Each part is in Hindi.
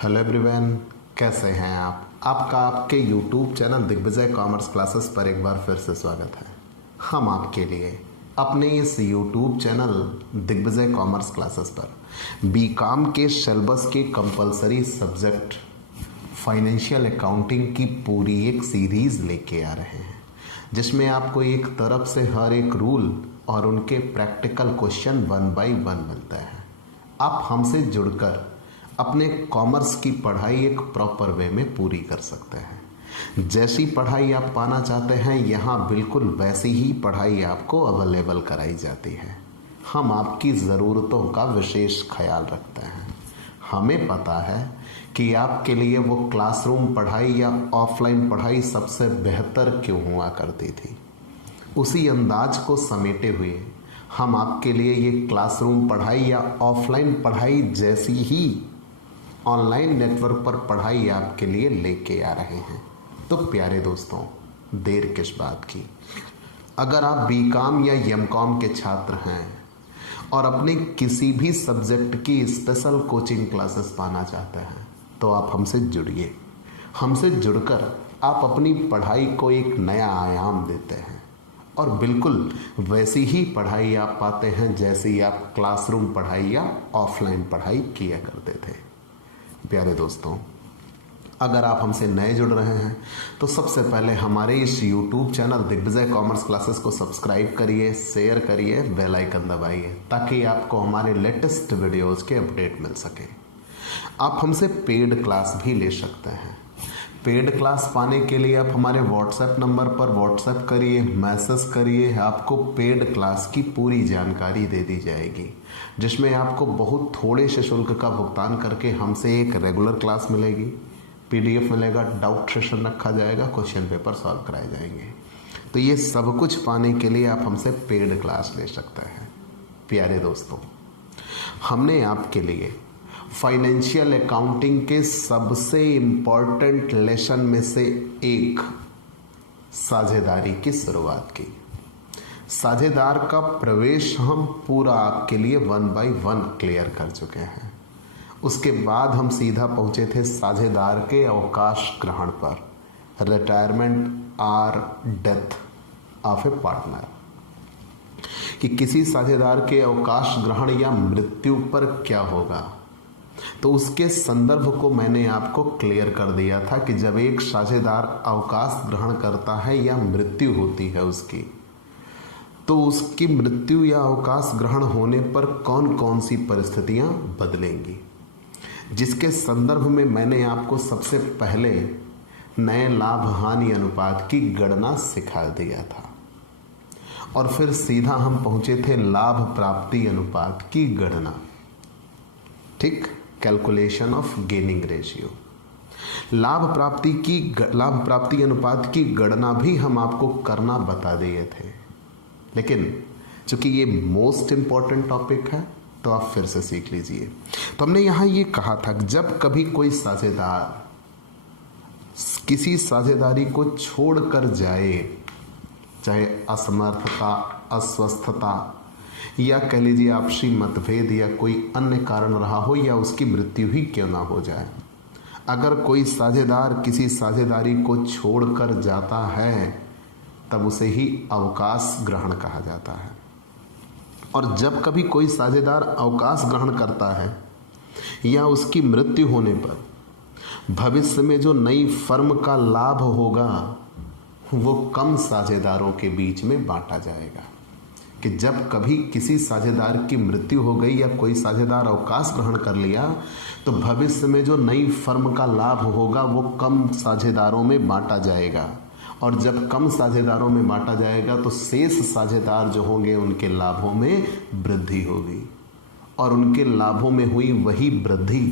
हेलो एवरीवन, कैसे हैं आप? आपका आपके YouTube channel Digvijay commerce classes पर एक बार फिर से स्वागत है। हम आपके लिए अपने इस YouTube channel Digvijay commerce classes पर बीकॉम के सिलेबस के कंपलसरी सब्जेक्ट फाइनेंशियल अकाउंटिंग की पूरी एक सीरीज़ लेके आ रहे हैं, जिसमें आपको एक तरफ से हर एक रूल और उनके प्रैक्टिकल क्वेश्चन 1 बाय 1 मिलता है। आप हमसे जुड़कर अपने कॉमर्स की पढ़ाई एक प्रॉपर वे में पूरी कर सकते हैं। जैसी पढ़ाई आप पाना चाहते हैं, यहाँ बिल्कुल वैसी ही पढ़ाई आपको अवेलेबल कराई जाती है। हम आपकी ज़रूरतों का विशेष ख्याल रखते हैं। हमें पता है कि आपके लिए वो क्लासरूम पढ़ाई या ऑफलाइन पढ़ाई सबसे बेहतर क्यों हुआ करती थी। उसी अंदाज को समेटे हुए हम आपके लिए ये क्लासरूम पढ़ाई या ऑफलाइन पढ़ाई जैसी ही ऑनलाइन नेटवर्क पर पढ़ाई आपके लिए लेके आ रहे हैं। तो प्यारे दोस्तों, देर किस बात की। अगर आप बीकॉम या एमकॉम के छात्र हैं और अपने किसी भी सब्जेक्ट की स्पेशल कोचिंग क्लासेस पाना चाहते हैं, तो आप हमसे जुड़िए। हमसे जुड़कर आप अपनी पढ़ाई को एक नया आयाम देते हैं और बिल्कुल वैसी ही पढ़ाई आप पाते हैं जैसी आप क्लासरूम पढ़ाई या ऑफलाइन पढ़ाई किया करते थे। प्यारे दोस्तों, अगर आप हमसे नए जुड़ रहे हैं तो सबसे पहले हमारे इस YouTube channel Digvijay commerce classes को सब्सक्राइब करिए, शेयर करिए, बेल आइकन दबाइए ताकि आपको हमारे लेटेस्ट वीडियोस के अपडेट मिल सके। आप हमसे पेड क्लास भी ले सकते हैं। पेड क्लास पाने के लिए आप हमारे व्हाट्सएप नंबर पर व्हाट्सएप करिए, मैसेज करिए, आपको पेड क्लास की पूरी जानकारी दे दी जाएगी, जिसमें आपको बहुत थोड़े से शुल्क का भुगतान करके हमसे एक रेगुलर क्लास मिलेगी, PDF मिलेगा, डाउट सेशन रखा जाएगा, क्वेश्चन पेपर सॉल्व कराए जाएंगे। तो ये सब कुछ पाने के लिए आप हमसे पेड क्लास ले सकते हैं। प्यारे दोस्तों, हमने आपके लिए फाइनेंशियल अकाउंटिंग के सबसे इम्पॉर्टेंट लेसन में से एक साझेदारी की शुरुआत की। साझेदार का प्रवेश हम पूरा आपके लिए 1 बाय 1 क्लियर कर चुके हैं। उसके बाद हम सीधा पहुंचे थे साझेदार के अवकाश ग्रहण पर, रिटायरमेंट और डेथ ऑफ ए पार्टनर, कि किसी साझेदार के अवकाश ग्रहण या मृत्यु पर क्या होगा। तो उसके संदर्भ को मैंने आपको क्लियर कर दिया था कि जब एक साझेदार अवकाश ग्रहण करता है या मृत्यु होती है उसकी, तो उसकी मृत्यु या अवकाश ग्रहण होने पर कौन कौन सी परिस्थितियां बदलेंगी, जिसके संदर्भ में मैंने आपको सबसे पहले नए लाभ हानि अनुपात की गणना सिखा दिया था। और फिर सीधा हम पहुंचे थे लाभ प्राप्ति अनुपात की गणना। ठीक, कैलकुलेशन ऑफ गेनिंग रेशियो। लाभ प्राप्ति अनुपात की गणना भी हम आपको करना बता दिए थे, लेकिन चूंकि ये मोस्ट इंपॉर्टेंट टॉपिक है तो आप फिर से सीख लीजिए। तो हमने यहां ये कहा था कि जब कभी कोई साझेदार किसी साझेदारी को छोड़कर जाए, चाहे असमर्थता, अस्वस्थता या कह लीजिए आपसी मतभेद या कोई अन्य कारण रहा हो, या उसकी मृत्यु ही क्यों ना हो जाए, अगर कोई साझेदार किसी साझेदारी को छोड़कर जाता है तब उसे ही अवकाश ग्रहण कहा जाता है। और जब कभी कोई साझेदार अवकाश ग्रहण करता है या उसकी मृत्यु होने पर भविष्य में जो नई फर्म का लाभ होगा वो कम साझेदारों के बीच में बांटा जाएगा। कि जब कभी किसी साझेदार की मृत्यु हो गई या कोई साझेदार अवकाश ग्रहण कर लिया, तो भविष्य में जो नई फर्म का लाभ होगा वो कम साझेदारों में बांटा जाएगा। और जब कम साझेदारों में बांटा जाएगा तो शेष साझेदार जो होंगे उनके लाभों में वृद्धि होगी, और उनके लाभों में हुई वही वृद्धि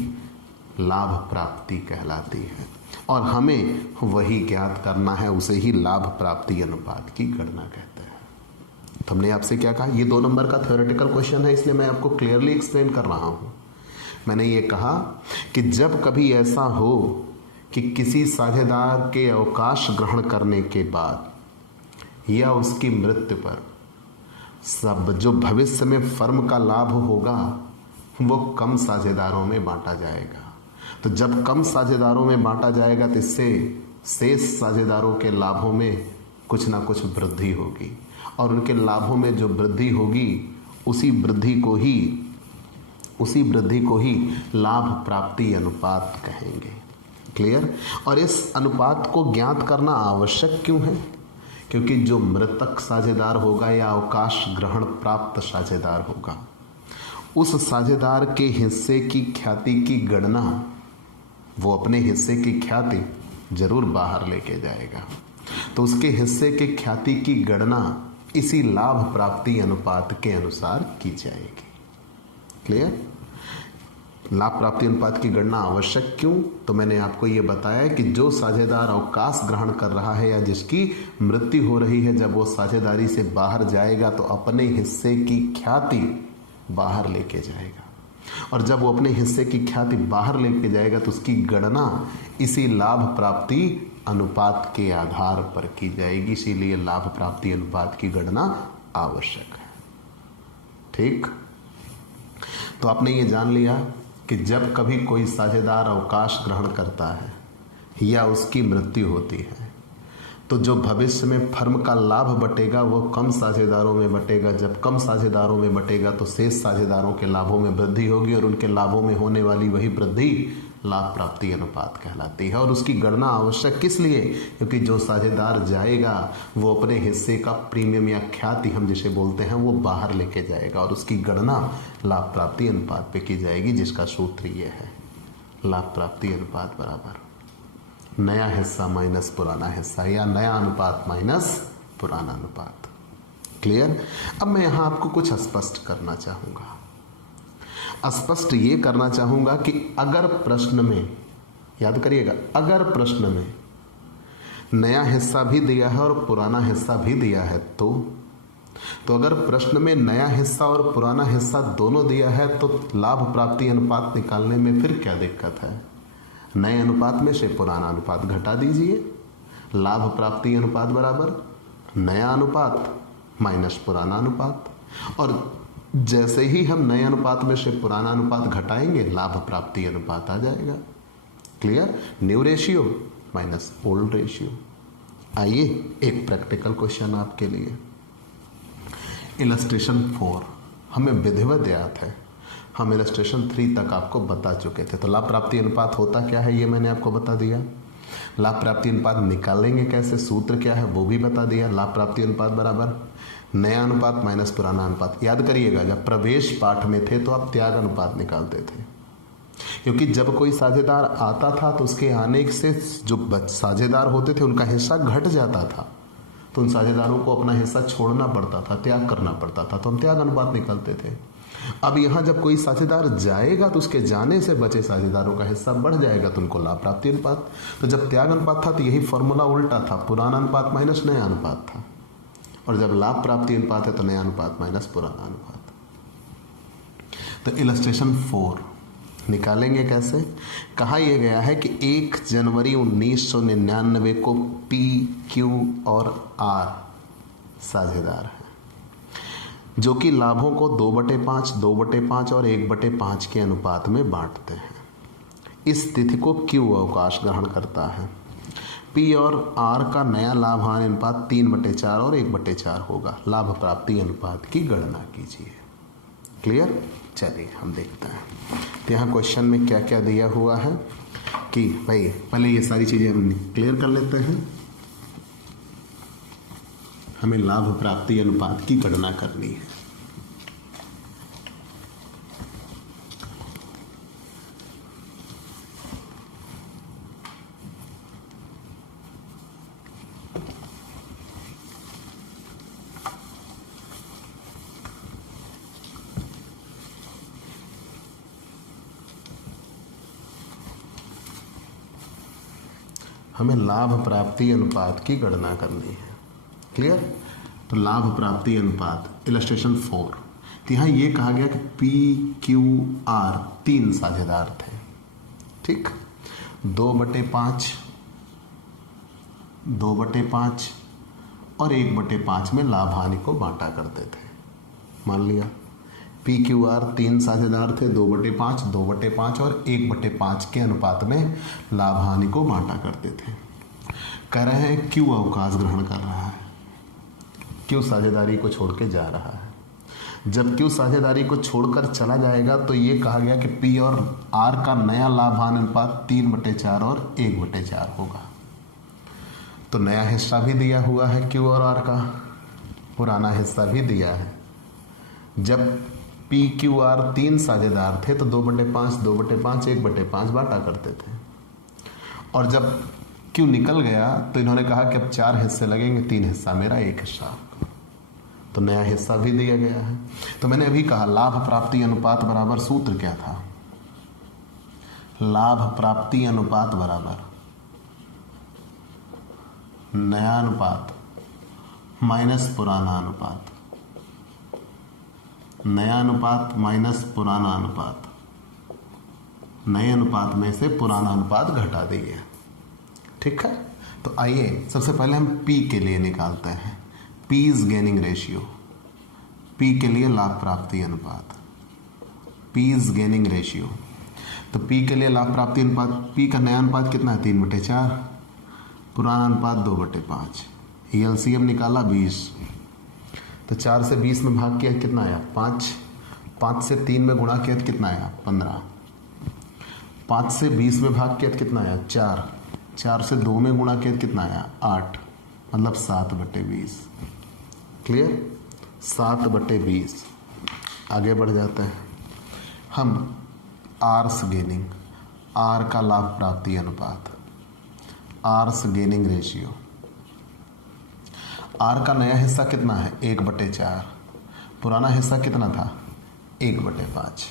लाभ प्राप्ति कहलाती है। और हमें वही ज्ञात करना है, उसे ही लाभ प्राप्ति अनुपात की गणना कहते हैं। तो हमने आपसे क्या कहा, ये 2 नंबर का थ्योरेटिकल क्वेश्चन है, इसलिए मैं आपको क्लियरली एक्सप्लेन कर रहा हूं। मैंने ये कहा कि जब कभी ऐसा हो कि किसी साझेदार के अवकाश ग्रहण करने के बाद या उसकी मृत्यु पर सब जो भविष्य में फर्म का लाभ होगा वो कम साझेदारों में बांटा जाएगा, तो जब कम साझेदारों में बांटा जाएगा तो इससे शेष साझेदारों के लाभों में कुछ ना कुछ वृद्धि होगी, और उनके लाभों में जो वृद्धि होगी उसी वृद्धि को ही लाभ प्राप्ति अनुपात कहेंगे। क्लियर? और इस अनुपात को ज्ञात करना आवश्यक क्यों है? क्योंकि जो मृतक साझेदार होगा या अवकाश ग्रहण प्राप्त साझेदार होगा, उस साझेदार के हिस्से की ख्याति की गणना, वो अपने हिस्से की ख्याति जरूर बाहर लेके जाएगा, तो उसके हिस्से के ख्याति की गणना इसी लाभ प्राप्ति अनुपात के अनुसार की जाएगी। क्लियर? लाभ प्राप्ति अनुपात की गणना आवश्यक क्यों? तो मैंने आपको यह बताया कि जो साझेदार अवकाश ग्रहण कर रहा है या जिसकी मृत्यु हो रही है, जब वो साझेदारी से बाहर जाएगा तो अपने हिस्से की ख्याति बाहर लेके जाएगा, और जब वो अपने हिस्से की ख्याति बाहर लेके जाएगा तो उसकी गणना इसी लाभ प्राप्ति अनुपात के आधार पर की जाएगी। इसीलिए लाभ प्राप्ति अनुपात की गणना आवश्यक है। ठीक? तो आपने ये जान लिया कि जब कभी कोई साझेदार अवकाश ग्रहण करता है या उसकी मृत्यु होती है, तो जो भविष्य में फर्म का लाभ बटेगा वो कम साझेदारों में बटेगा। जब कम साझेदारों में बटेगा तो शेष साझेदारों के लाभों में वृद्धि होगी, और उनके लाभों में होने वाली वही वृद्धि लाभ प्राप्ति अनुपात कहलाती है। और उसकी गणना आवश्यक किस लिए? क्योंकि जो साझेदार जाएगा वो अपने हिस्से का प्रीमियम या ख्याति हम जिसे बोलते हैं वो बाहर लेके जाएगा, और उसकी गणना लाभ प्राप्ति अनुपात पे की जाएगी, जिसका सूत्र ये है, लाभ प्राप्ति अनुपात बराबर नया हिस्सा माइनस पुराना हिस्सा, या नया अनुपात माइनस पुराना अनुपात। क्लियर? अब मैं यहां आपको कुछ स्पष्ट करना चाहूंगा। स्पष्ट ये करना चाहूंगा कि अगर प्रश्न में, याद करिएगा, अगर प्रश्न में नया हिस्सा भी दिया है और पुराना हिस्सा भी दिया है, तो अगर प्रश्न में नया हिस्सा और पुराना हिस्सा दोनों दिया है तो लाभ प्राप्ति अनुपात निकालने में फिर क्या दिक्कत है? नए अनुपात में से पुराना अनुपात घटा दीजिए, लाभ प्राप्ति अनुपात बराबर नया अनुपात माइनस पुराना अनुपात, और जैसे ही हम नए अनुपात में से पुराना अनुपात घटाएंगे लाभ प्राप्ति अनुपात आ जाएगा। Clear? New ratio minus old ratio. आइए एक प्रैक्टिकल क्वेश्चन आपके लिए। इलस्ट्रेशन 4 हमें विधिवत याद है, हम इलस्ट्रेशन 3 तक आपको बता चुके थे। तो लाभ प्राप्ति अनुपात होता क्या है ये मैंने आपको बता दिया। लाभ प्राप्ति अनुपात निकालेंगे कैसे, सूत्र क्या है वो भी बता दिया। लाभ प्राप्ति अनुपात बराबर नया अनुपात माइनस पुराना अनुपात। याद करिएगा, जब प्रवेश पाठ में थे तो आप त्याग अनुपात निकालते थे, क्योंकि जब कोई साझेदार आता था तो उसके आने से जो साझेदार होते थे उनका हिस्सा घट जाता था, तो उन साझेदारों को अपना हिस्सा छोड़ना पड़ता था, त्याग करना पड़ता था, तो हम त्याग अनुपात निकालते थे। अब यहां जब कोई साझेदार जाएगा तो उसके जाने से बचे साझेदारों का हिस्सा बढ़ जाएगा, तो उनको लाभ प्राप्ति अनुपात। तो जब त्याग अनुपात था तो यही फॉर्मूला उल्टा था, पुराना अनुपात माइनस नया अनुपात था, और जब लाभ प्राप्ति अनुपात है तो नया अनुपात माइनस पुराना अनुपात। तो इलस्ट्रेशन 4 निकालेंगे कैसे? कहा यह गया है कि 1 जनवरी 1999 को P, Q और R साझेदार हैं, जो कि लाभों को 2/5, 2/5 और 1/5 के अनुपात में बांटते हैं। इस तिथि को Q अवकाश ग्रहण करता है। P और R का नया लाभ हानि अनुपात 3/4 और 1/4 होगा। लाभ प्राप्ति अनुपात की गणना कीजिए। क्लियर? चलिए हम देखते हैं। तो यहाँ क्वेश्चन में क्या क्या दिया हुआ है कि भाई पहले ये सारी चीज़ें हम क्लियर कर लेते हैं। हमें लाभ प्राप्ति अनुपात की गणना करनी है। हमें लाभ प्राप्ति अनुपात की गणना करनी है। क्लियर? तो लाभ प्राप्ति अनुपात इलस्ट्रेशन 4, तो यहाँ ये कहा गया कि P, Q, R 3 साझेदार थे। ठीक, 2/5, 2/5 और 1/5 में लाभ हानि को बांटा करते थे। मान लिया PQR 3 साझेदार थे, 2/5, 2/5 और 1/5 के अनुपात में लाभ हानि को बांटा करते थे। कह रहे हैं Q अवकाश ग्रहण कर रहा है, Q साझेदारी को छोड़ के जा रहा है। जब Q साझेदारी को छोड़कर चला जाएगा तो ये कहा गया कि P और R का नया लाभ हानि अनुपात 3/4 और 1/4 होगा। तो नया हिस्सा भी दिया हुआ है Q और R का, पुराना हिस्सा भी दिया है। जब PQR 3 साझेदार थे तो 2/5, 2/5, 1/5 बांटा करते थे। और जब Q निकल गया तो इन्होंने कहा कि अब 4 हिस्से लगेंगे, 3 हिस्सा मेरा, 1 हिस्सा आपका। तो नया हिस्सा भी दिया गया है। तो मैंने अभी कहा लाभ प्राप्ति अनुपात बराबर सूत्र क्या था? लाभ प्राप्ति अनुपात बराबर नया अनुपात माइनस पुराना अनुपात, नया अनुपात माइनस पुराना अनुपात, नए अनुपात में से पुराना अनुपात घटा दिए। ठीक है, तो आइए सबसे पहले हम P के लिए निकालते हैं। P is gaining ratio, P के लिए लाभ प्राप्ति अनुपात, P इज गेनिंग रेशियो। तो P के लिए लाभ प्राप्ति अनुपात, P का नया अनुपात कितना है? 3/4, पुराना अनुपात 2/5। एलसीएम निकाला 20, तो 4 से 20 में भाग किया कितना आया? 5। 5 से 3 में गुणा किया कितना आया? 15। 5 से 20 में भाग किया कितना आया? 4। 4 से 2 में गुणा किया कितना आया? 8, मतलब 7/20। क्लियर? 7/20। आगे बढ़ जाते हैं हम। आर्स गेनिंग, आर का लाभ प्राप्ति अनुपात, आर्स गेनिंग रेशियो। आर का नया हिस्सा कितना है? 1/4। पुराना हिस्सा कितना था? 1/5।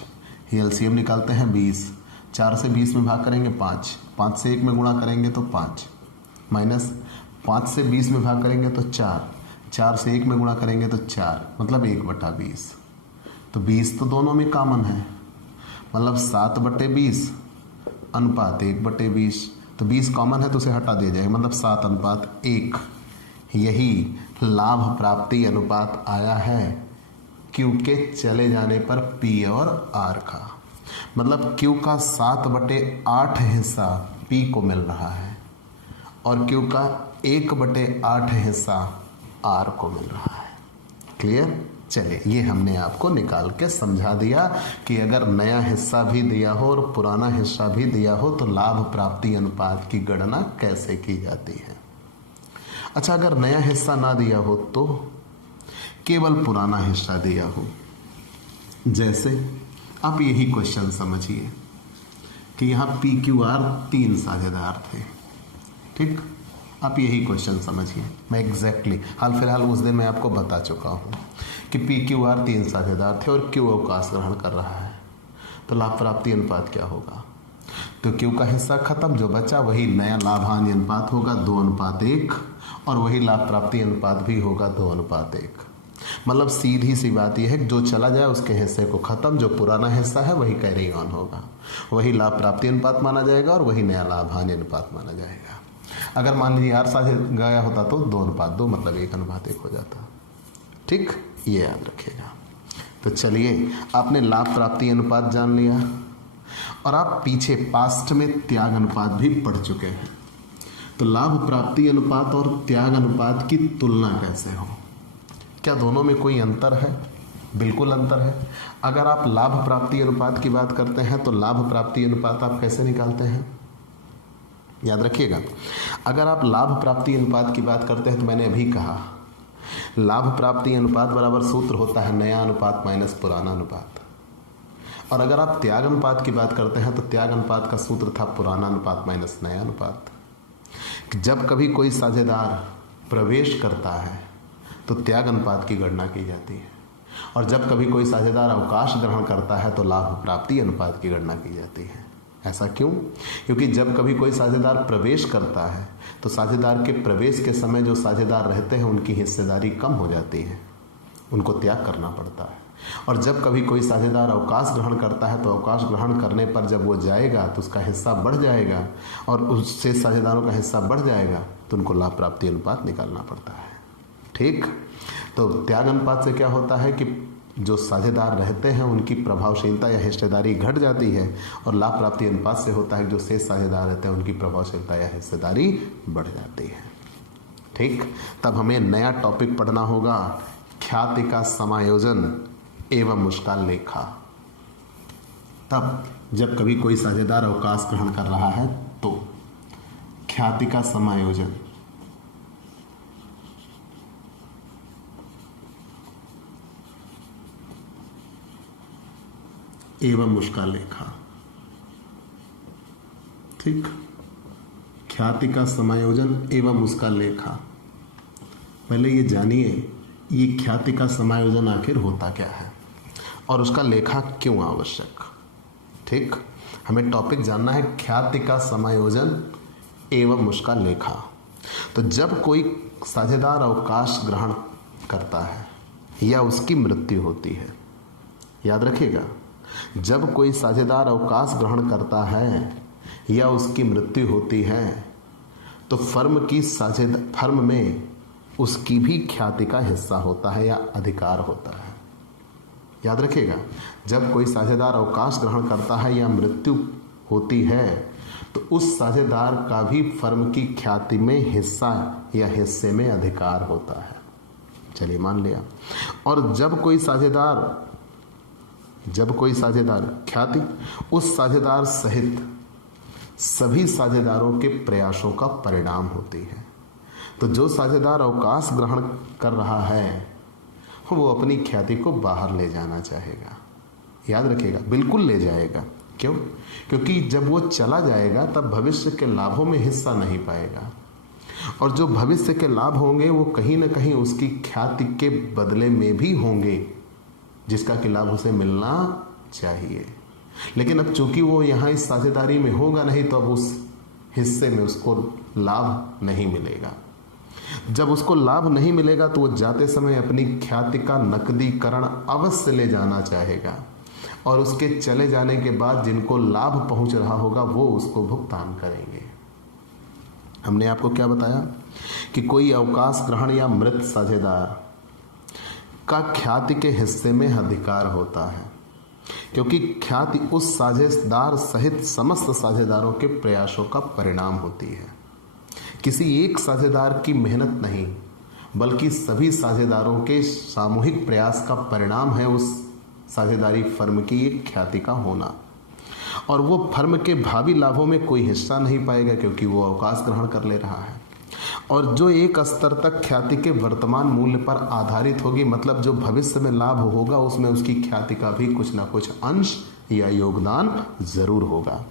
एलसीएम निकालते हैं 20। 4 से 20 में भाग करेंगे 5, 5 से 1 में गुणा करेंगे तो 5, माइनस 5 से 20 में भाग करेंगे तो 4, 4 से 1 में गुणा करेंगे तो 4, मतलब 1/20। तो 20 तो दोनों में कॉमन है, मतलब 7/20 अनुपात 1/20। तो 20 कॉमन है तो उसे हटा दिया जाएगा, मतलब 7:1। यही लाभ प्राप्ति अनुपात आया है Q के चले जाने पर P और R का। मतलब Q का 7/8 हिस्सा P को मिल रहा है और Q का 1/8 हिस्सा R को मिल रहा है। क्लियर? चलिए, ये हमने आपको निकाल के समझा दिया कि अगर नया हिस्सा भी दिया हो और पुराना हिस्सा भी दिया हो तो लाभ प्राप्ति अनुपात की गणना कैसे की जाती है। अच्छा, अगर नया हिस्सा ना दिया हो तो केवल पुराना हिस्सा दिया हो, जैसे आप यही क्वेश्चन समझिए कि यहाँ PQR 3 साझेदार थे। ठीक, आप यही क्वेश्चन समझिए। मैं एग्जैक्टली हाल फिलहाल उस दिन मैं आपको बता चुका हूँ कि PQR 3 साझेदार थे और Q अवकाश ग्रहण कर रहा है, तो लाभ प्राप्ति अनुपात क्या होगा? तो Q का हिस्सा खत्म, जो बचा वही नया लाभ हानि अनुपात होगा 2:1, और वही लाभ प्राप्ति अनुपात भी होगा 2:1। मतलब सीधी सी बात यह है कि जो चला जाए उसके हिस्से को खत्म, जो पुराना हिस्सा है वही कैरी ऑन होगा, वही लाभ प्राप्ति अनुपात माना जाएगा और वही नया लाभ हानि अनुपात माना जाएगा। अगर मान लीजिए R साझे गया होता तो 2:2, मतलब 1:1 हो जाता। ठीक, ये याद रखिएगा। तो चलिए, आपने लाभ प्राप्ति अनुपात जान लिया और आप पीछे पास्ट में त्याग अनुपात भी पढ़ चुके हैं। तो लाभ प्राप्ति अनुपात और त्याग अनुपात की तुलना कैसे हो? क्या दोनों में कोई अंतर है? बिल्कुल अंतर है। अगर आप लाभ प्राप्ति अनुपात की बात करते हैं तो लाभ प्राप्ति अनुपात आप कैसे निकालते हैं? याद रखिएगा, अगर आप लाभ प्राप्ति अनुपात की बात करते हैं तो मैंने अभी कहा लाभ प्राप्ति अनुपात बराबर सूत्र होता है नया अनुपात माइनस पुराना अनुपात। और अगर आप त्याग अनुपात की बात करते हैं तो त्याग अनुपात का सूत्र था पुराना अनुपात माइनस नया अनुपात। जब कभी कोई साझेदार प्रवेश करता है तो त्याग अनुपात की गणना की जाती है, और जब कभी कोई साझेदार अवकाश ग्रहण करता है तो लाभ प्राप्ति अनुपात की गणना की जाती है। ऐसा क्यों? क्योंकि जब कभी कोई साझेदार प्रवेश करता है तो साझेदार के प्रवेश के समय जो साझेदार रहते हैं उनकी हिस्सेदारी कम हो जाती है, उनको त्याग करना पड़ता है। और जब कभी कोई साझेदार अवकाश ग्रहण करता है तो अवकाश ग्रहण करने पर जब वो जाएगा तो उसका हिस्सा बढ़ जाएगा, और उससे साझेदारों का हिस्सा बढ़ जाएगा तो उनको लाभ प्राप्ति अनुपात निकालना पड़ता है। ठीक, तो त्याग अनुपात से क्या होता है कि जो साझेदार रहते हैं उनकी प्रभावशीलता या हिस्सेदारी घट जाती है और लाभ प्राप्ति अनुपात से होता है जो शेष साझेदार रहते हैं उनकी प्रभावशीलता या हिस्सेदारी बढ़ जाती है। ठीक, तब हमें नया टॉपिक पढ़ना होगा, ख्याति का समायोजन एवं उसका लेखा। तब जब कभी कोई साझेदार अवकाश ग्रहण कर रहा है तो ख्याति का समायोजन एवं उसका लेखा। ठीक, ख्याति का समायोजन एवं उसका लेखा। पहले ये जानिए ये ख्याति का समायोजन आखिर होता क्या है और उसका लेखा क्यों आवश्यक। ठीक, हमें टॉपिक जानना है ख्याति का समायोजन एवं उसका लेखा। तो जब कोई साझेदार अवकाश ग्रहण करता है या उसकी मृत्यु होती है, याद रखिएगा, जब कोई साझेदार अवकाश ग्रहण करता है या उसकी मृत्यु होती है तो फर्म में उसकी भी ख्याति का हिस्सा होता है या अधिकार होता है। याद रखिएगा, जब कोई साझेदार अवकाश ग्रहण करता है या मृत्यु होती है तो उस साझेदार का भी फर्म की ख्याति में हिस्सा या हिस्से में अधिकार होता है। चलिए मान लिया। और जब कोई साझेदार ख्याति उस साझेदार सहित सभी साझेदारों के प्रयासों का परिणाम होती है। तो जो साझेदार अवकाश ग्रहण कर रहा है वो अपनी ख्याति को बाहर ले जाना चाहेगा। याद रखिएगा, बिल्कुल ले जाएगा। क्यों? क्योंकि जब वो चला जाएगा तब भविष्य के लाभों में हिस्सा नहीं पाएगा और जो भविष्य के लाभ होंगे वो कहीं ना कहीं उसकी ख्याति के बदले में भी होंगे जिसका कि लाभ उसे मिलना चाहिए। लेकिन अब चूंकि वो यहाँ इस साझेदारी में होगा नहीं तो अब उस हिस्से में उसको लाभ नहीं मिलेगा। जब उसको लाभ नहीं मिलेगा तो वो जाते समय अपनी ख्याति का नकदीकरण अवश्य ले जाना चाहेगा और उसके चले जाने के बाद जिनको लाभ पहुंच रहा होगा वो उसको भुगतान करेंगे। हमने आपको क्या बताया कि कोई अवकाश ग्रहण या मृत साझेदार का ख्याति के हिस्से में अधिकार होता है क्योंकि ख्याति उस साझेदार सहित समस्त साझेदारों के प्रयासों का परिणाम होती है। किसी एक साझेदार की मेहनत नहीं बल्कि सभी साझेदारों के सामूहिक प्रयास का परिणाम है उस साझेदारी फर्म की एक ख्याति का होना। और वो फर्म के भावी लाभों में कोई हिस्सा नहीं पाएगा क्योंकि वो अवकाश ग्रहण कर ले रहा है। और जो एक स्तर तक ख्याति के वर्तमान मूल्य पर आधारित होगी, मतलब जो भविष्य में लाभ होगा उसमें उसकी ख्याति का भी कुछ ना कुछ अंश या योगदान जरूर होगा।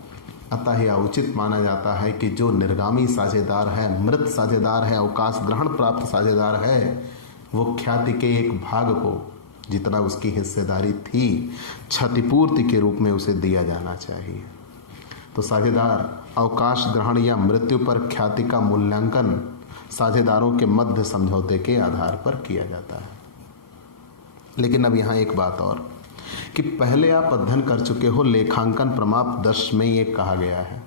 अतः यह उचित माना जाता है कि जो निर्गामी साझेदार है, मृत साझेदार है, अवकाश ग्रहण प्राप्त साझेदार है, वो ख्याति के एक भाग को जितना उसकी हिस्सेदारी थी क्षतिपूर्ति के रूप में उसे दिया जाना चाहिए। तो साझेदार अवकाश ग्रहण या मृत्यु पर ख्याति का मूल्यांकन साझेदारों के मध्य समझौते के आधार पर किया जाता है। लेकिन अब यहाँ एक बात और कि पहले आप अध्ययन कर चुके हो लेखांकन प्रमाप 10 में ये कहा गया है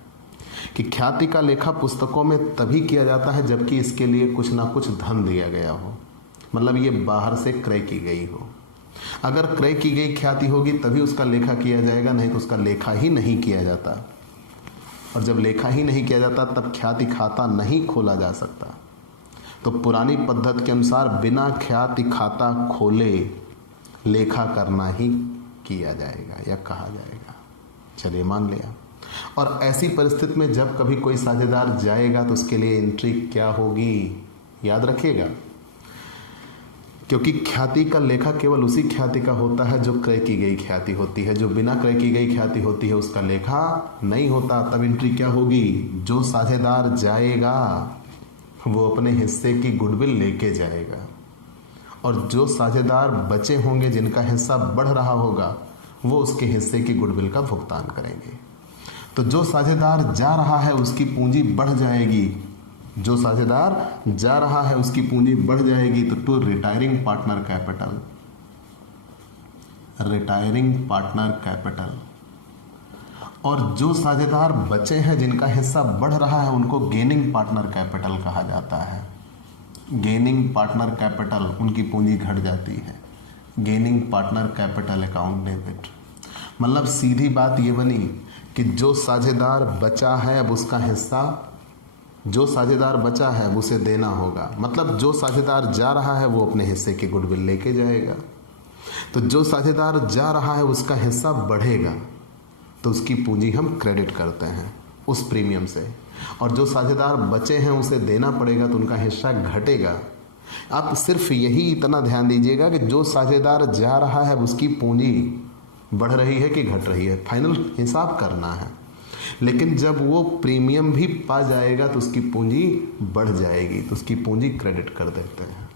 कि ख्याति का लेखा पुस्तकों में तभी किया जाता है जबकि इसके लिए कुछ ना कुछ धन दिया गया हो, मतलब ये बाहर से क्रय की गई हो। अगर क्रय की गई ख्याति होगी तभी उसका लेखा किया जाएगा, नहीं तो उसका लेखा ही नहीं किया जाता। और जब लेखा ही नहीं किया जाता तब ख्याति खाता नहीं खोला जा सकता। तो पुरानी पद्धति के अनुसार बिना ख्याति खाता खोले लेखा करना ही किया जाएगा या कहा जाएगा। चलिए मान लिया। और ऐसी परिस्थिति में जब कभी कोई साझेदार जाएगा तो उसके लिए एंट्री क्या होगी, याद रखिएगा, क्योंकि ख्याति का लेखा केवल उसी ख्याति का होता है जो क्रय की गई ख्याति होती है। जो बिना क्रय की गई ख्याति होती है उसका लेखा नहीं होता। तब एंट्री क्या होगी, जो साझेदार जाएगा वो अपने हिस्से की गुडविल लेके जाएगा और जो साझेदार बचे होंगे जिनका हिस्सा बढ़ रहा होगा वो उसके हिस्से की गुडविल का भुगतान करेंगे। तो जो साझेदार जा रहा है उसकी पूंजी बढ़ जाएगी, जो साझेदार जा रहा है उसकी पूंजी बढ़ जाएगी। तो टू रिटायरिंग पार्टनर कैपिटल। और जो साझेदार बचे हैं जिनका हिस्सा बढ़ रहा है उनको गेनिंग पार्टनर कैपिटल कहा जाता है। गेनिंग पार्टनर कैपिटल, उनकी पूंजी घट जाती है। Gaining partner capital account debit. मतलब सीधी बात ये बनी कि जो साझेदार बचा है अब उसका हिस्सा, जो साझेदार बचा है अब उसे देना होगा। मतलब जो साझेदार जा रहा है वो अपने हिस्से की गुडविल लेके जाएगा। तो जो साझेदार जा रहा है उसका हिस्सा बढ़ेगा तो उसकी पूंजी हम क्रेडिट करते हैं उस प्रीमियम से, और जो साझेदार बचे हैं उसे देना पड़ेगा तो उनका हिस्सा घटेगा। आप सिर्फ यही इतना ध्यान दीजिएगा कि जो साझेदार जा रहा है उसकी पूंजी बढ़ रही है कि घट रही है, फाइनल हिसाब करना है। लेकिन जब वो प्रीमियम भी पा जाएगा तो उसकी पूंजी बढ़ जाएगी, तो उसकी पूंजी क्रेडिट कर देते हैं,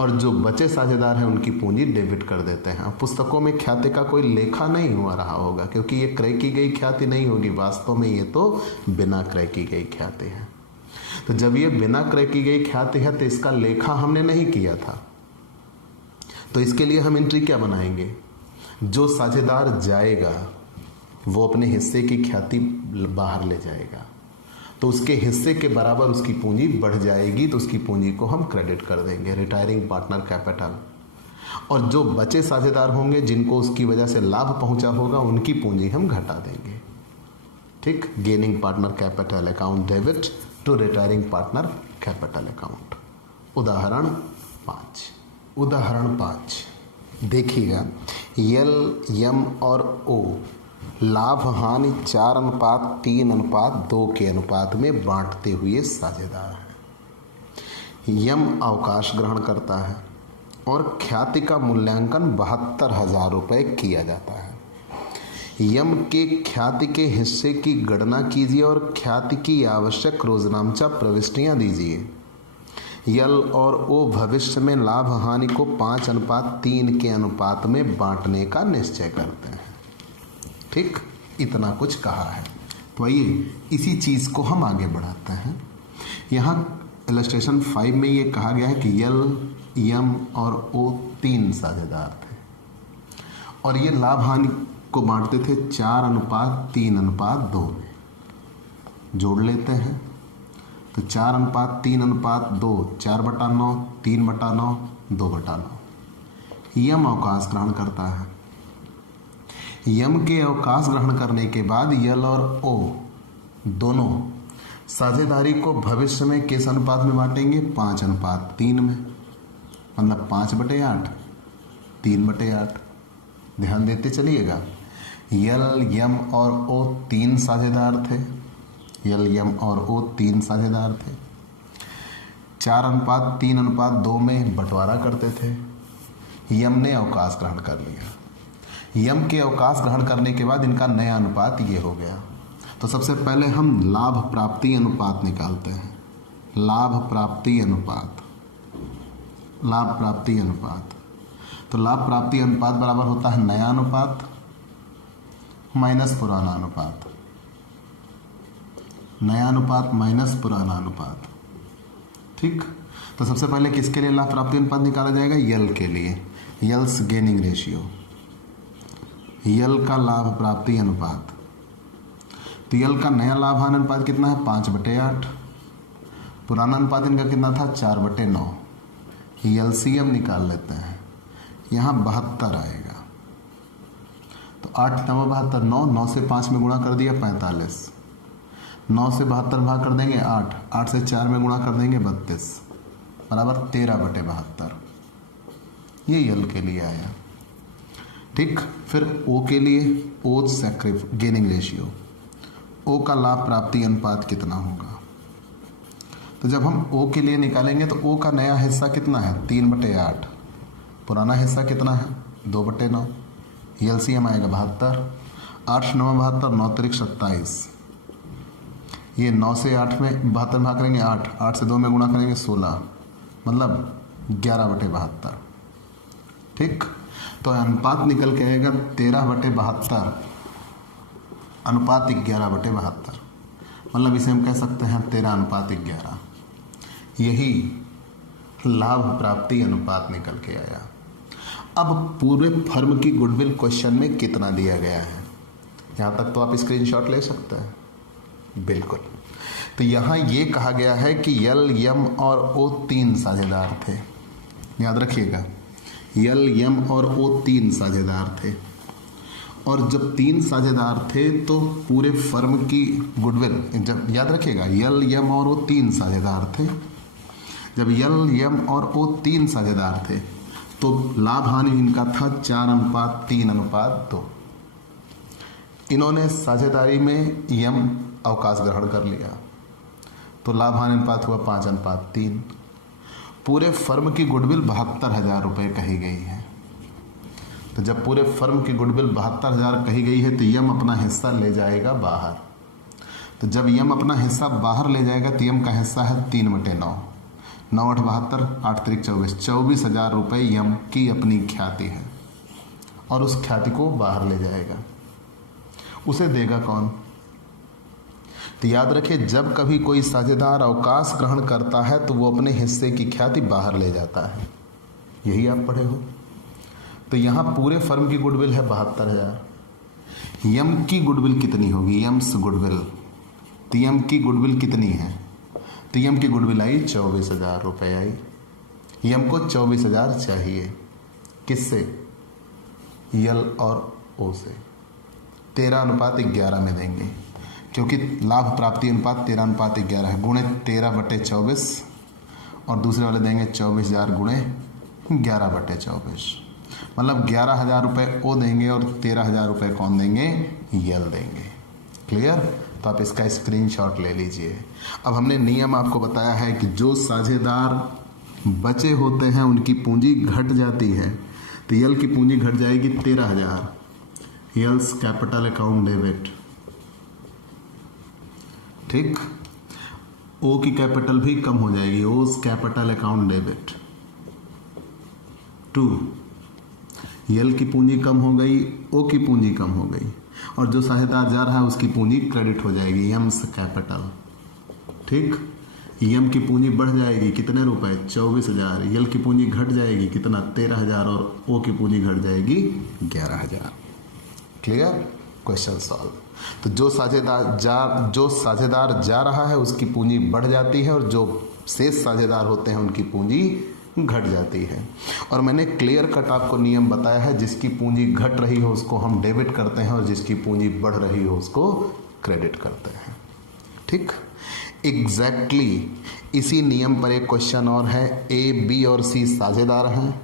और जो बचे साझेदार हैं उनकी पूंजी डेबिट कर देते हैं। पुस्तकों में ख्याति का कोई लेखा नहीं हुआ रहा होगा क्योंकि ये क्रय की गई ख्याति नहीं होगी, वास्तव में ये तो बिना क्रय की गई ख्याति है। तो जब ये बिना क्रय की गई ख्याति है तो इसका लेखा हमने नहीं किया था, तो इसके लिए हम एंट्री क्या बनाएंगे? जो साझेदार जाएगा वो अपने हिस्से की ख्याति बाहर ले जाएगा, तो उसके हिस्से के बराबर उसकी पूंजी बढ़ जाएगी, तो उसकी पूंजी को हम क्रेडिट कर देंगे, रिटायरिंग पार्टनर कैपिटल। और जो बचे साझेदार होंगे जिनको उसकी वजह से लाभ पहुंचा होगा उनकी पूंजी हम घटा देंगे। ठीक, gaining partner capital account debit to retiring partner capital account. उदाहरण 5 देखिएगा, यल, यम और ओ लाभ हानि 4:3:2 के अनुपात में बांटते हुए साझेदार हैं। यम अवकाश ग्रहण करता है और ख्याति का मूल्यांकन 72,000 रुपये किया जाता है। यम के ख्याति के हिस्से की गणना कीजिए और ख्याति की आवश्यक रोजनामचा प्रविष्टियां दीजिए। यल और ओ भविष्य में लाभ हानि को 5:3 के अनुपात में बांटने का निश्चय करते हैं। ठीक, इतना कुछ कहा है। तो आइए इसी चीज़ को हम आगे बढ़ाते हैं। यहाँ इलस्ट्रेशन 5 में ये कहा गया है कि यल, यम और ओ 3 साझेदार थे और ये लाभ हानि को बांटते थे 4:3:2 में। जोड़ लेते हैं तो 4:3:2, 4/9, 3/9, 2/9। यम अवकाश ग्रहण करता है। यम के अवकाश ग्रहण करने के बाद यल और ओ दोनों साझेदारी को भविष्य में किस अनुपात में बांटेंगे? 5:3 में, मतलब 5/8, 3/8। ध्यान देते चलिएगा। यल, यम और ओ 3 साझेदार थे। यल, यम और ओ 3 साझेदार थे। 4:3:2 में बंटवारा करते थे। यम ने अवकाश ग्रहण कर लिया। यम के अवकाश ग्रहण करने के बाद इनका नया अनुपात ये हो गया। तो सबसे पहले हम लाभ प्राप्ति अनुपात निकालते हैं। लाभ प्राप्ति अनुपात, लाभ प्राप्ति अनुपात। तो लाभ प्राप्ति अनुपात बराबर होता है नया अनुपात माइनस पुराना अनुपात। नया अनुपात माइनस पुराना अनुपात। ठीक, तो सबसे पहले किसके लिए लाभ प्राप्ति अनुपात निकाला जाएगा? यल के लिए। यल्स गेनिंग रेशियो, यल का लाभ प्राप्ति अनुपात। तो यल का नया लाभ हानि अनुपात कितना है? 5/8। पुराना अनुपात इनका कितना था? 4/9। एलसीएम निकाल लेते हैं। यहाँ 72 आएगा। तो 8 9 72, 9 से 5 में गुणा कर दिया 45। 9 से 72 भाग कर देंगे 8, 8 से 4 में गुणा कर देंगे 32, बराबर 13/72। ये यल के लिए आया। ठीक, फिर ओ के लिए, ओ गेनिंग रेशियो, ओ का लाभ प्राप्ति अनुपात कितना होगा? तो जब हम ओ के लिए निकालेंगे तो ओ का नया हिस्सा कितना है? 3/8। पुराना हिस्सा कितना है? 2/9। एलसीएम आएगा 72। 8 9 72, 9 3 27। ये 9 से 8 में 72 भाग करेंगे 8, 8 से 2 में गुणा करेंगे 16, मतलब 11/72। ठीक, तो अनुपात निकल के आएगा 13/72, अनुपात 11/72। मतलब इसे हम कह सकते हैं 13:11। यही लाभ प्राप्ति अनुपात निकल के आया। अब पूरे फर्म की गुडविल क्वेश्चन में कितना दिया गया है, यहाँ तक तो आप स्क्रीनशॉट ले सकते हैं। बिल्कुल, तो यहाँ ये कहा गया है कि यल, यम और ओ 3 साझेदार थे। याद रखिएगा, यल, यम और ओ 3 साझेदार थे, और जब 3 साझेदार थे तो पूरे फर्म की गुडविल, जब याद रखिएगा यल, यम और ओ 3 साझेदार थे, जब यल, यम और ओ 3 साझेदार थे तो लाभ हानि इनका था 4:3:2। इन्होंने साझेदारी में यम अवकाश ग्रहण कर लिया तो लाभ हानि अनुपात हुआ 5:3। पूरे फर्म की गुडविल 72,000 रुपये कही गई है। तो जब पूरे फर्म की गुडविल 72,000 कही गई है तो यम अपना हिस्सा ले जाएगा बाहर। तो जब यम अपना हिस्सा बाहर ले जाएगा तो यम का हिस्सा है 3/9, 9×8 = 72, 8×3 = 24, 24,000 रुपये यम की अपनी ख्याति है और उस ख्याति को बाहर ले जाएगा। उसे देगा कौन? तो याद रखिए, जब कभी कोई साझेदार अवकाश ग्रहण करता है तो वो अपने हिस्से की ख्याति बाहर ले जाता है। यही आप पढ़े हो। तो यहाँ पूरे फर्म की गुडविल है 72,000। यम की गुडविल कितनी होगी? Young's goodwill. तो यम की गुडविल कितनी है? तो यम की गुडविल आई 24,000 रुपये आई। यम को 24,000 चाहिए। किससे? यल और ओ से। 13:11 में देंगे, क्योंकि लाभ प्राप्ति अनुपात 13:11 है। गुणे 13/24 और दूसरे वाले देंगे 24,000 गुणे 11/24, मतलब 11,000 रुपये ओ देंगे और 13,000 रुपये कौन देंगे? यल देंगे। क्लियर? तो आप इसका स्क्रीनशॉट ले लीजिए। अब हमने नियम आपको बताया है कि जो साझेदार बचे होते हैं उनकी पूंजी घट जाती है। तो यल की पूंजी घट जाएगी 13,000, यल्स कैपिटल अकाउंट डेबिट, ठीक। ओ की कैपिटल भी कम हो जाएगी, ओस कैपिटल अकाउंट डेबिट 2। यल की पूंजी कम हो गई, ओ की पूंजी कम हो गई, और जो साझेदार जा रहा है उसकी पूंजी क्रेडिट हो जाएगी, यम्स कैपिटल, ठीक। यम की पूंजी बढ़ जाएगी कितने रुपए? 24,000। यल की पूंजी घट जाएगी कितना? 13,000, और ओ की पूंजी घट जाएगी 11,000। क्लियर? Question solve. तो जो साझेदार जा रहा है उसकी पूंजी बढ़ जाती है और जो शेष साझेदार होते हैं उनकी पूंजी घट जाती है। और मैंने क्लियर कट आपको नियम बताया है, जिसकी पूंजी घट रही हो उसको हम डेबिट करते हैं और जिसकी पूंजी बढ़ रही हो उसको क्रेडिट करते हैं, ठीक। एग्जैक्टली इसी नियम पर एक क्वेश्चन और है। ए, बी और सी साझेदार हैं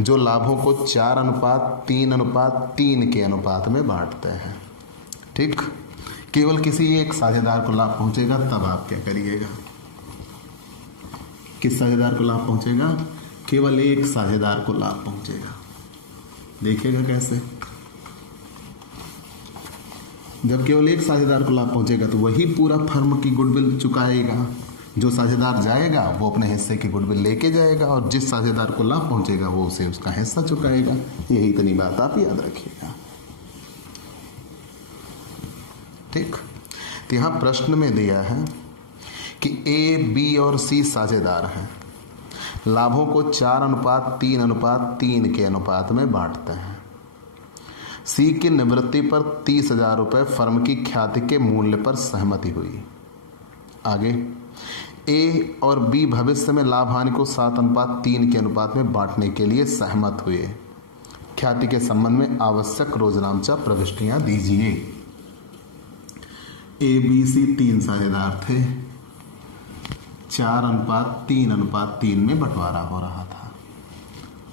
जो लाभों को 4:3:3 के अनुपात में बांटते हैं, ठीक। केवल किसी एक साझेदार को लाभ पहुंचेगा, तब आप क्या करिएगा? किस साझेदार को लाभ पहुंचेगा? केवल एक साझेदार को लाभ पहुंचेगा। देखिएगा कैसे। जब केवल एक साझेदार को लाभ पहुंचेगा तो वही पूरा फर्म की गुडविल चुकाएगा। जो साझेदार जाएगा वो अपने हिस्से की गुडविल लेके जाएगा, और जिस साझेदार को लाभ पहुंचेगा वो उसे उसका हिस्सा चुकाएगा। यही इतनी बात आप याद रखिएगा, ठीक। तो यहां प्रश्न में दिया है कि ए, बी और सी साझेदार हैं, लाभों को 4:3:3 के अनुपात में बांटते हैं। सी की निवृत्ति पर 30,000 रुपये फर्म की ख्याति के मूल्य पर सहमति हुई। आगे, ए और बी भविष्य में लाभ हानि को 7:3 के अनुपात में बांटने के लिए सहमत हुए। ख्याति के संबंध में आवश्यक रोजनामचा प्रविष्टियां दीजिए। ए, बी, सी 3 साझेदार थे, 4:3:3 में बंटवारा हो रहा था,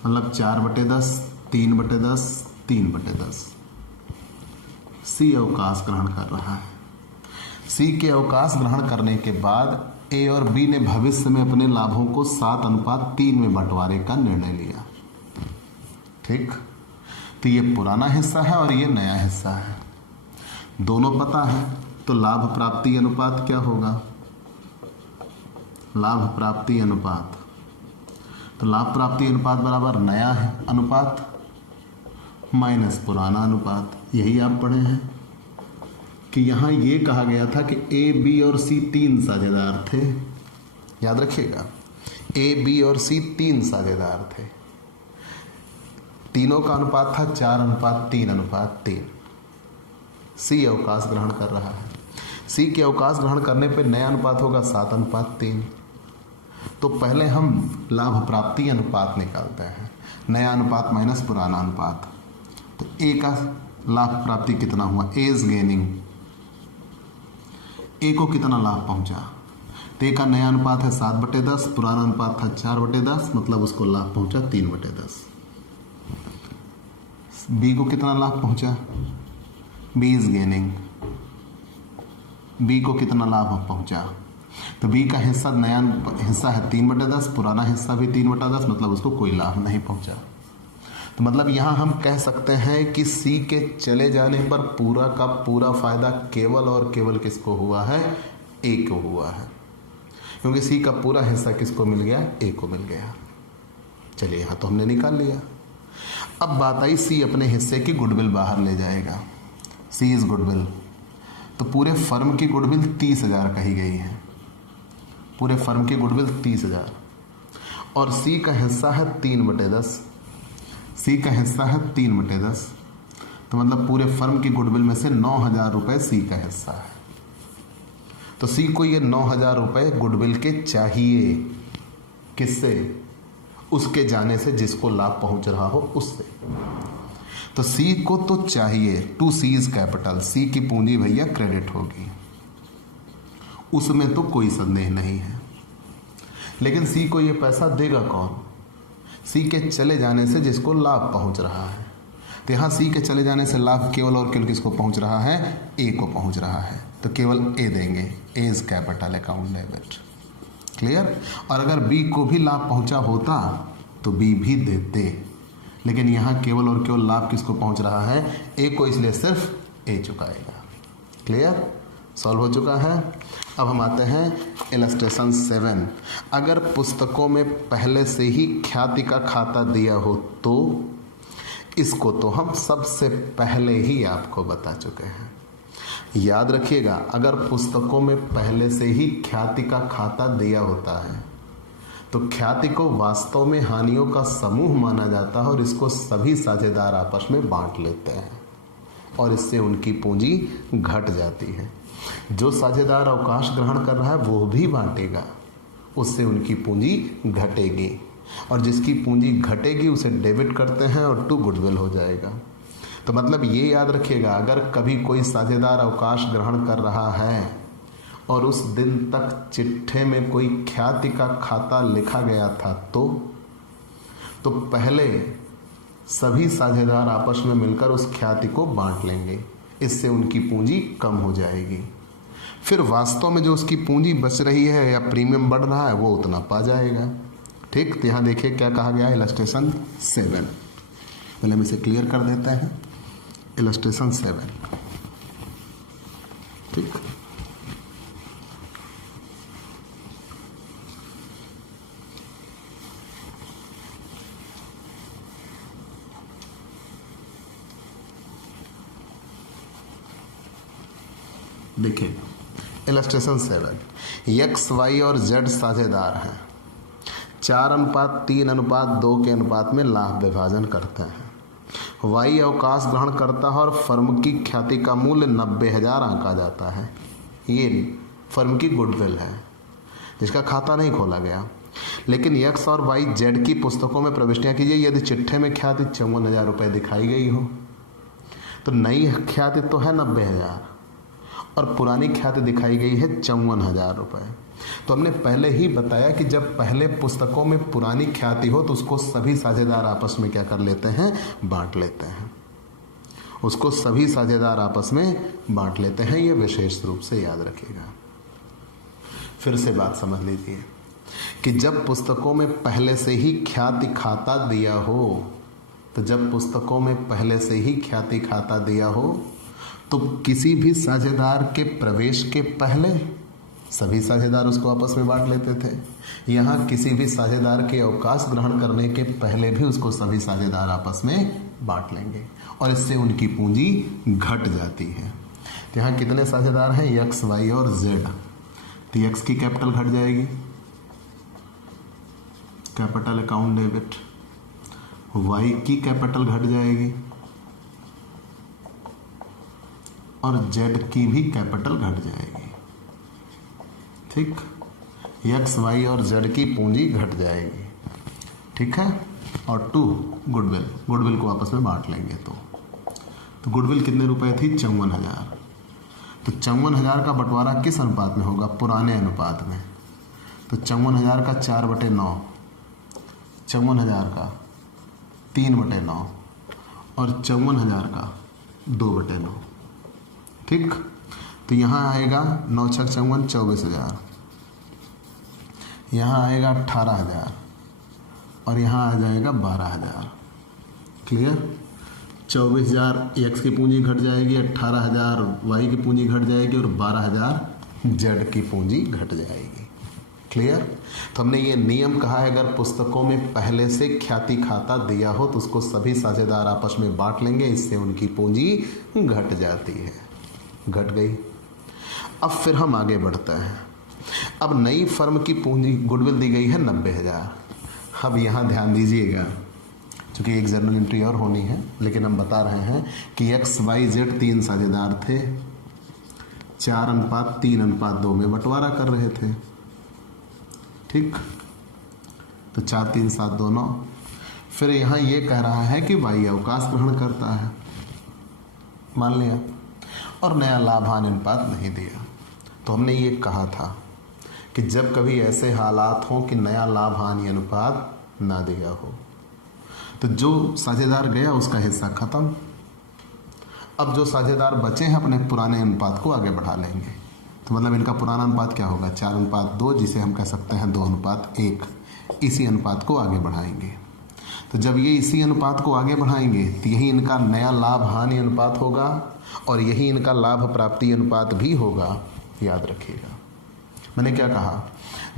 मतलब 4/10, 3/10, 3/10। सी अवकाश ग्रहण कर रहा है। सी के अवकाश ग्रहण करने के बाद ए और बी ने भविष्य में अपने लाभों को 7:3 में बंटवारे का निर्णय लिया, ठीक। तो ये पुराना हिस्सा है और ये नया हिस्सा है, दोनों पता है। तो लाभ प्राप्ति अनुपात क्या होगा? लाभ प्राप्ति अनुपात, तो लाभ प्राप्ति अनुपात बराबर नया है अनुपात माइनस पुराना अनुपात। यही आप पढ़े हैं कि यहाँ ये कहा गया था कि ए, बी और सी 3 साझेदार थे। याद रखिएगा, ए, बी और सी 3 साझेदार थे, तीनों का अनुपात था 4:3:3। सी अवकाश ग्रहण कर रहा है। सी के अवकाश ग्रहण करने पर नया अनुपात होगा 7:3। तो पहले हम लाभ प्राप्ति अनुपात निकालते हैं। नया अनुपात माइनस पुराना अनुपात, तो ए का लाभ प्राप्ति कितना हुआ, ए इज गेनिंग, ए को कितना लाभ पहुंचा, तो ए का नया अनुपात है 7/10, पुराना अनुपात था 4/10, मतलब उसको लाभ पहुंचा 3/10। बी को कितना लाभ पहुंचा, बी इज गेनिंग, बी को कितना लाभ पहुंचा, तो बी का हिस्सा नया हिस्सा है 3/10, पुराना हिस्सा भी 3/10, मतलब उसको कोई लाभ नहीं पहुंचा। तो मतलब यहाँ हम कह सकते हैं कि सी के चले जाने पर पूरा का पूरा फायदा केवल और केवल किसको हुआ है, ए को हुआ है, क्योंकि सी का पूरा हिस्सा किसको मिल गया, ए को मिल गया। चलिए यहाँ तो हमने निकाल लिया। अब बात आई सी अपने हिस्से की गुडविल बाहर ले जाएगा, सी इज गुडविल, तो पूरे फर्म की गुडविल 30,000 कही गई है, पूरे फर्म की गुडविल 30,000, और सी का हिस्सा है 3/10, सी का हिस्सा है 3/10, तो मतलब पूरे फर्म की गुडविल में से 9,000 रुपये सी का हिस्सा है। तो सी को ये 9,000 रुपये गुडविल के चाहिए, किससे, उसके जाने से, जिसको लाभ पहुंच रहा हो उससे। तो सी को तो चाहिए, टू सीज कैपिटल, सी की पूंजी भैया क्रेडिट होगी, उसमें तो कोई संदेह नहीं है। लेकिन सी को ये पैसा देगा कौन, सी के चले जाने से जिसको लाभ पहुंच रहा है। तो यहाँ सी के चले जाने से लाभ केवल और केवल किसको पहुंच रहा है, ए को पहुंच रहा है, तो केवल ए देंगे, A is capital account debit, clear. और अगर बी को भी लाभ पहुंचा होता तो बी भी देते, लेकिन यहाँ केवल और केवल लाभ किसको पहुंच रहा है, ए को, इसलिए सिर्फ ए चुकाएगा। क्लियर, सॉल्व हो चुका है। अब हम आते हैं इलस्ट्रेशन 7। अगर पुस्तकों में पहले से ही ख्याति का खाता दिया हो तो, इसको तो हम सबसे पहले ही आपको बता चुके हैं, याद रखिएगा। अगर पुस्तकों में पहले से ही ख्याति का खाता दिया होता है तो ख्याति को वास्तव में हानियों का समूह माना जाता है और इसको सभी साझेदार आपस में बांट लेते हैं और इससे उनकी पूंजी घट जाती है। जो साझेदार अवकाश ग्रहण कर रहा है वो भी बांटेगा, उससे उनकी पूंजी घटेगी, और जिसकी पूंजी घटेगी उसे डेबिट करते हैं और टू गुडविल हो जाएगा। तो मतलब ये याद रखिएगा, अगर कभी कोई साझेदार अवकाश ग्रहण कर रहा है और उस दिन तक चिट्ठे में कोई ख्याति का खाता लिखा गया था तो पहले सभी साझेदार आपस में मिलकर उस ख्याति को बांट लेंगे, इससे उनकी पूंजी कम हो जाएगी। फिर वास्तव में जो उसकी पूंजी बच रही है या प्रीमियम बढ़ रहा है वो उतना पा जाएगा। ठीक, तो यहाँ देखिए क्या कहा गया है, इलस्ट्रेशन 7। पहले हम इसे क्लियर कर देते हैं, इलस्ट्रेशन 7। ठीक, देखिए इलस्ट्रेशन 7, एक्स वाई और जेड साझेदार हैं, 4:3:2 के अनुपात में लाभ विभाजन करते हैं। वाई अवकाश ग्रहण करता है और फर्म की ख्याति का मूल्य 90,000 आंका जाता है। ये फर्म की गुडविल है जिसका खाता नहीं खोला गया। लेकिन एक्स और वाई जेड की पुस्तकों में प्रविष्टियां कीजिए। यदि चिट्ठे में ख्याति 54,000 रुपये दिखाई गई हो तो नई ख्याति तो है 90,000 और पुरानी ख्याति दिखाई गई है 54,000 रुपये। तो हमने पहले ही बताया कि जब पहले पुस्तकों में पुरानी ख्याति हो तो उसको सभी साझेदार आपस में क्या कर लेते हैं, बांट लेते हैं, उसको सभी साझेदार आपस में बांट लेते हैं। ये विशेष रूप से याद रखिएगा। फिर से बात समझ लीजिए कि जब पुस्तकों में पहले से ही ख्याति खाता दिया हो, तो जब पुस्तकों में पहले से ही ख्याति खाता दिया हो तो किसी भी साझेदार के प्रवेश के पहले सभी साझेदार उसको आपस में बांट लेते थे। यहाँ किसी भी साझेदार के अवकाश ग्रहण करने के पहले भी उसको सभी साझेदार आपस में बांट लेंगे और इससे उनकी पूंजी घट जाती है। तो यहाँ कितने साझेदार हैं, एक्स वाई और जेड, तो एक्स की कैपिटल घट जाएगी, कैपिटल अकाउंट डेबिट, वाई की कैपिटल घट जाएगी और जेड की भी कैपिटल घट जाएगी। ठीक, एक्स वाई और जेड की पूंजी घट जाएगी। ठीक है, और 2 गुडविल, गुडविल को आपस में बांट लेंगे तो गुडविल कितने रुपए थी? 54,000। तो 54,000 का बंटवारा किस अनुपात में होगा? पुराने अनुपात में। तो 54,000 का 4/9, 54,000 का 3/9 और 54,000 का 2/9। ठीक, तो यहाँ आएगा 9 छक 54, 24,000, यहाँ आएगा 18,000 और यहाँ आ जाएगा 12,000। क्लियर? 24,000 एक्स की पूंजी घट जाएगी, 18,000 वाई की पूंजी घट जाएगी और 12,000 जेड की पूंजी घट जाएगी। क्लियर? तो हमने ये नियम कहा है, अगर पुस्तकों में पहले से ख्याति खाता दिया हो तो उसको सभी साझेदार आपस में बांट लेंगे, इससे उनकी पूंजी घट जाती है। घट गई। अब फिर हम आगे बढ़ते हैं। अब नई फर्म की पूंजी गुडविल दी गई है 90,000। अब यहाँ ध्यान दीजिएगा, क्योंकि एक जर्नल एंट्री और होनी है, लेकिन हम बता रहे हैं कि एक्स वाई जेड 3 साझेदार थे, 4:3:2 में बंटवारा कर रहे थे। ठीक, तो 4 3 7 2 9। फिर यहाँ ये कह रहा है कि वाई अवकाश ग्रहण करता है, मान लिया, और नया लाभ हानि अनुपात नहीं दिया। तो हमने ये कहा था कि जब कभी ऐसे हालात हों कि नया लाभ हानि अनुपात ना दिया हो तो जो साझेदार गया उसका हिस्सा खत्म। अब जो साझेदार बचे हैं अपने पुराने अनुपात को आगे बढ़ा लेंगे। तो मतलब इनका पुराना अनुपात क्या होगा? 4:2, जिसे हम कह सकते हैं 2:1। इसी अनुपात को आगे बढ़ाएंगे। तो जब ये इसी अनुपात को आगे बढ़ाएंगे तो यही इनका नया लाभ हानि अनुपात होगा और यही इनका लाभ प्राप्ति अनुपात भी होगा। याद रखिएगा, मैंने क्या कहा?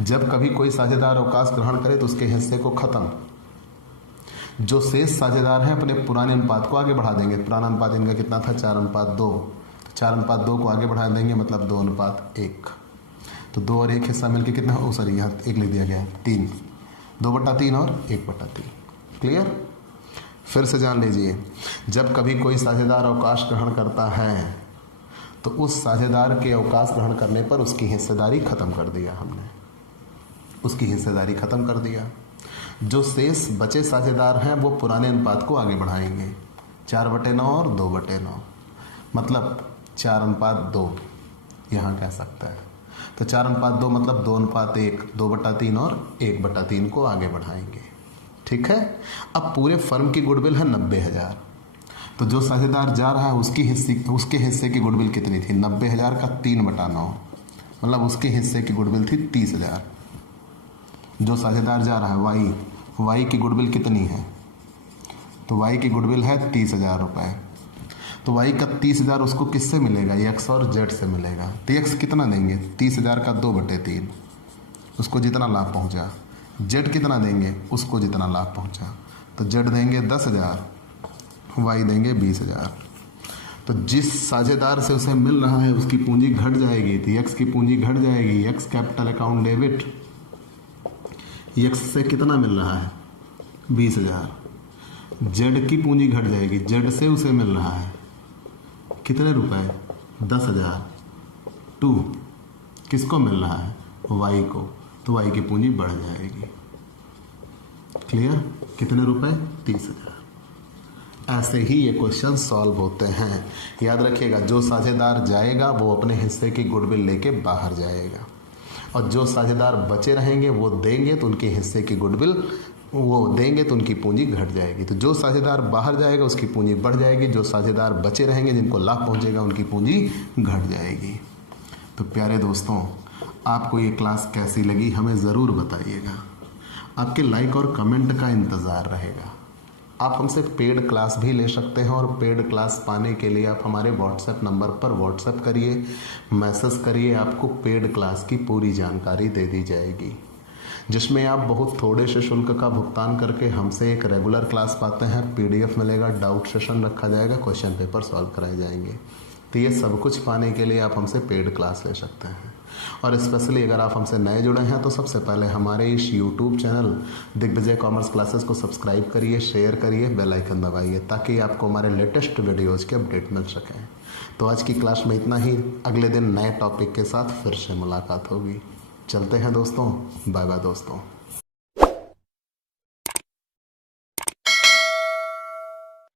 जब कभी कोई साझेदार अवकाश ग्रहण करे तो उसके हिस्से को खत्म। जो शेष साझेदार हैं अपने पुराने अनुपात को आगे बढ़ा देंगे। पुराना अनुपात इनका कितना था? 4:2। 4:2 को आगे बढ़ा देंगे, मतलब 2:1। तो 2 और 1 हिस्सा मिलकर कितना हो? सॉरी, यहाँ 1 लिख दिया गया, 3। 2/3 और 1/3। क्लियर? फिर से जान लीजिए, जब कभी कोई साझेदार अवकाश ग्रहण करता है तो उस साझेदार के अवकाश ग्रहण करने पर उसकी हिस्सेदारी खत्म कर दिया हमने, उसकी हिस्सेदारी खत्म कर दिया। जो शेष बचे साझेदार हैं वो पुराने अनुपात को आगे बढ़ाएंगे, 4/9 और 2/9, मतलब 4:2 यहाँ कह सकता है। तो 4:2 मतलब 2:1, 2/3 और 1/3 को आगे बढ़ाएंगे। ठीक है? अब पूरे फर्म की गुडविल है 90,000। तो जो साझेदार जा रहा है उसके हिस्से की गुडविल कितनी थी? 90,000 का 3/9, मतलब उसके हिस्से की गुडविल थी 30,000। जो साझेदार जा रहा है वाई की गुडविल कितनी है? तो वाई की गुडविल है 30,000 रुपये। तो वाई का 30,000 उसको किससे मिलेगा? एक्स और जेड से मिलेगा। तो एक्स कितना देंगे? 30,000 का 2/3, उसको जितना लाभ पहुंचा। जेड कितना देंगे? उसको जितना लाभ पहुंचा। तो जेड देंगे 10,000, वाई देंगे 20,000। तो जिस साझेदार से उसे मिल रहा है उसकी पूंजी घट जाएगी, तो एक्स की पूंजी घट जाएगी। X capital account debit, x से कितना मिल रहा है? 20,000। जेड की पूंजी घट जाएगी, जेड से उसे मिल रहा है कितने रुपए? 10,000। 2 किसको मिल रहा है? वाई को, तो वाई की पूंजी बढ़ जाएगी। क्लियर? कितने रुपए? 30,000। ऐसे ही ये क्वेश्चन सॉल्व होते हैं। याद रखिएगा, जो साझेदार जाएगा वो अपने हिस्से की गुडविल लेके बाहर जाएगा और जो साझेदार बचे रहेंगे वो देंगे तो उनके हिस्से की गुडविल वो देंगे तो उनकी पूंजी घट जाएगी। तो जो साझेदार बाहर जाएगा उसकी पूंजी बढ़ जाएगी, जो साझेदार बचे रहेंगे जिनको लाभ पहुंचेगा उनकी पूंजी घट जाएगी। तो प्यारे दोस्तों, आपको ये क्लास कैसी लगी हमें ज़रूर बताइएगा। आपके लाइक और कमेंट का इंतज़ार रहेगा। आप हमसे पेड क्लास भी ले सकते हैं और पेड क्लास पाने के लिए आप हमारे व्हाट्सएप नंबर पर व्हाट्सएप करिए, मैसेज करिए, आपको पेड क्लास की पूरी जानकारी दे दी जाएगी, जिसमें आप बहुत थोड़े से शुल्क का भुगतान करके हमसे एक रेगुलर क्लास पाते हैं। PDF मिलेगा, डाउट सेशन रखा जाएगा, क्वेश्चन पेपर सॉल्व कराए जाएंगे। तो ये सब कुछ पाने के लिए आप हमसे पेड क्लास ले सकते हैं। और स्पेशली अगर आप हमसे नए जुड़े हैं तो सबसे पहले हमारे इस YouTube channel Digvijay commerce classes को सब्सक्राइब करिए, शेयर करिए, बेल आइकन दबाइए ताकि आपको हमारे लेटेस्ट वीडियोज़ के अपडेट मिल सकें। तो आज की क्लास में इतना ही। अगले दिन नए टॉपिक के साथ फिर से मुलाकात होगी। चलते हैं दोस्तों, बाय बाय दोस्तों।